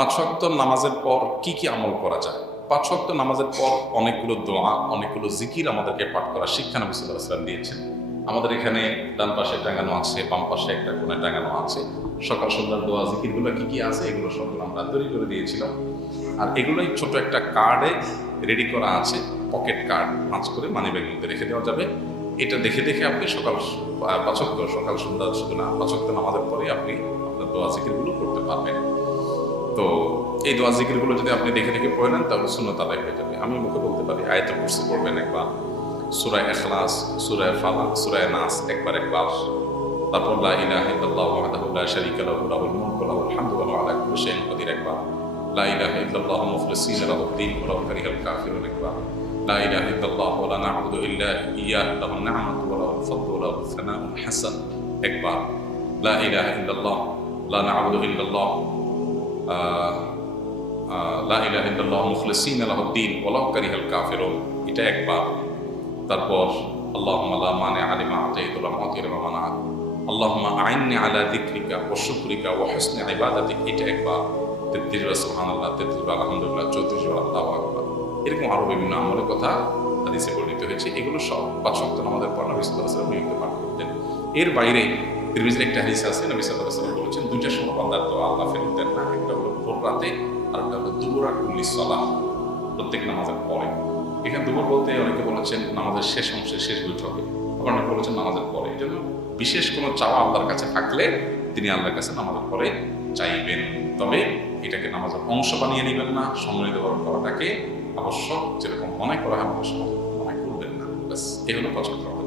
পাঁচ ওয়াক্ত নামাজের পর কি কি আমল করা যায়? পাঁচ ওয়াক্ত নামাজের পর অনেকগুলো দোয়া, অনেকগুলো জিকির আমাদেরকে পাঠ করা শিক্ষা নবী সাল্লাহ দিয়েছেন। আমাদের এখানে ডান পাশে টাঙানো আছে, বাম পাশে একটা কোণে টাঙানো আছে। সকাল সন্ধ্যার দোয়া, জিকিরগুলো কি কি আছে, এগুলো সবগুলো আমরা তৈরি করে দিয়েছিলাম। আর এগুলোই ছোট একটা কার্ডে রেডি করা আছে, পকেট কার্ড, পাঁচ করে মানি ব্যাগের মধ্যে রেখে দেওয়া যাবে। এটা দেখে দেখে আপনি সকাল পাচক্য সকাল সন্ধ্যা, শুধু না পাচক্য নামাজের পরে আপনি আপনার দোয়া, জিকিরগুলো করতে পারবেন। তো এই দোয়া জিকিরগুলো যদি আপনি দেখে দেখে পড়ে নেন তাহলে সুন্নাত আদায় হয়ে যাবে আমি মুখে বলতে পারি আয়াতুল কুরসি পড়বেন একবার সূরা ইখলাস সূরা ফালাক সূরা নাস একবার একবার তারপর লা ইলাহা ইল্লাল্লাহু ওয়াহদাহু লা শারীকা লাহু লাহুল মুলকু ওয়া লাহুল হামদু ওয়া আলা কুল্লি শাইইন কাদির একবার লা ইলাহা ইল্লাল্লাহু মুখলিসিনা লাহুদ দ্বীন ওয়া লাহু কারিহাল কাফিরুন একবার লা ইলাহা ইল্লাল্লাহু ওয়া লা না'বুদু ইল্লা ইয়াহু লাহুন নি'মাতু ওয়া লাহুল ফাদলু ওয়া লাহুল সানাউল হাসান একবার লা ইলাহা ইল্লাল্লাহ লা না'বুদু ইল্লাল্লাহ কাফের এটা তারপর আল্লাহ মানে আলিমা মানা সোহান আল্লাহ এরকম আরও বিভিন্ন আমলের কথা হাদিসে বর্ণিত হয়েছে। এগুলো সব পাঁচ আমাদের করতেন। এর বাইরে একটা হাদিস আছে, নবী সাল্লাহ সাল্লাম বলেছেন, দুইটা সময় দোয়া আল্লাহ ফেরত দেন না, একটা সলাহ, প্রত্যেক নামাজের পরে। এখানে দুপুর বলতে অনেকে বলেছেন নামাজের শেষ অংশে শেষ বৈঠকে। আবার অনেকে বলেছেন নামাজের পরে। এই জন্য বিশেষ কোনো চাওয়া আল্লাহর কাছে থাকলে তিনি আল্লাহর কাছে নামাজের পরে চাইবেন। তবে এটাকে নামাজের অংশ বানিয়ে নেবেন না সম্মিলিত করাটাকে আবশ্যক, যেরকম মনে করা হয় অবশ্য মনে করবেন না। ব্যাস, এ হলো পছন্দ